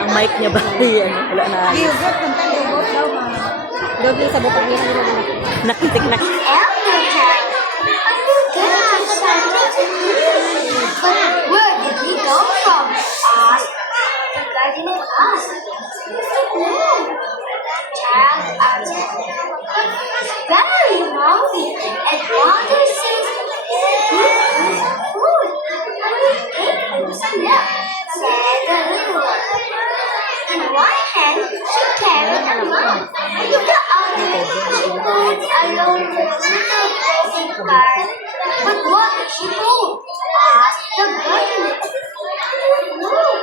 Ang mic niya ba? Ano, wala na. Gilbert, kanta Gilbert daw. Doble sa butang niya. Nakitik na. Elder time. But where did he go from? Asked the gardener asked. Child answered. Very hungry and mother says good is food. Said the little one. In one hand she carried a mug. In the other she moved along the little racing car. But what did she move? Asked the gardener. Look.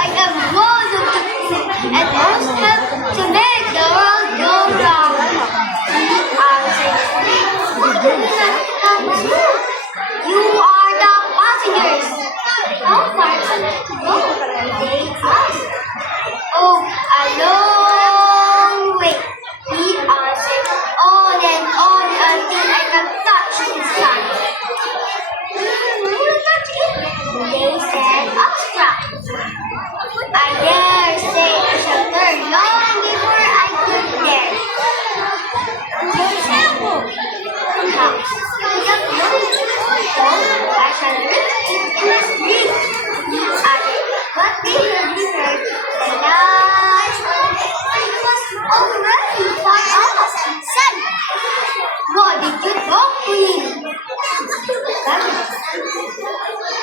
I am one of the and most help to make the world go round. You are the passengers. How far to go? They asked. Oh, a long way. He answered, on and on until I can touch the sun. Will you touch it? They said, abstract. I dare say I shall turn long before I could dare. For example, perhaps I shall live in the street. He added, but they had heard the last was already far off. Son, what did you talk to him?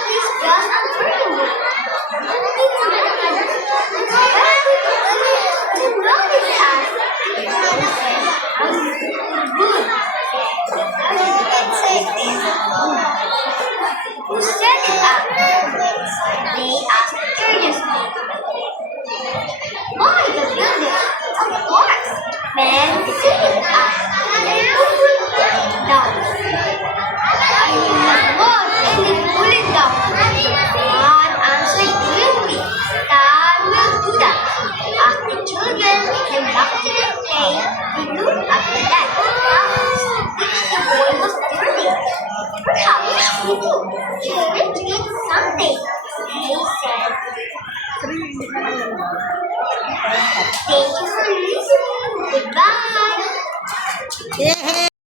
He's just a bird. Who set it up? They asked curiously. Why the builder? Of course. Men set it up. Down. What? And then pull it down. One answered quickly. Dad will do that. After children came back to their play, they looked at the dad. Which the boy was doing. Perhaps he knew he will eat someday. They said. Thank you for listening. Goodbye. Yeah.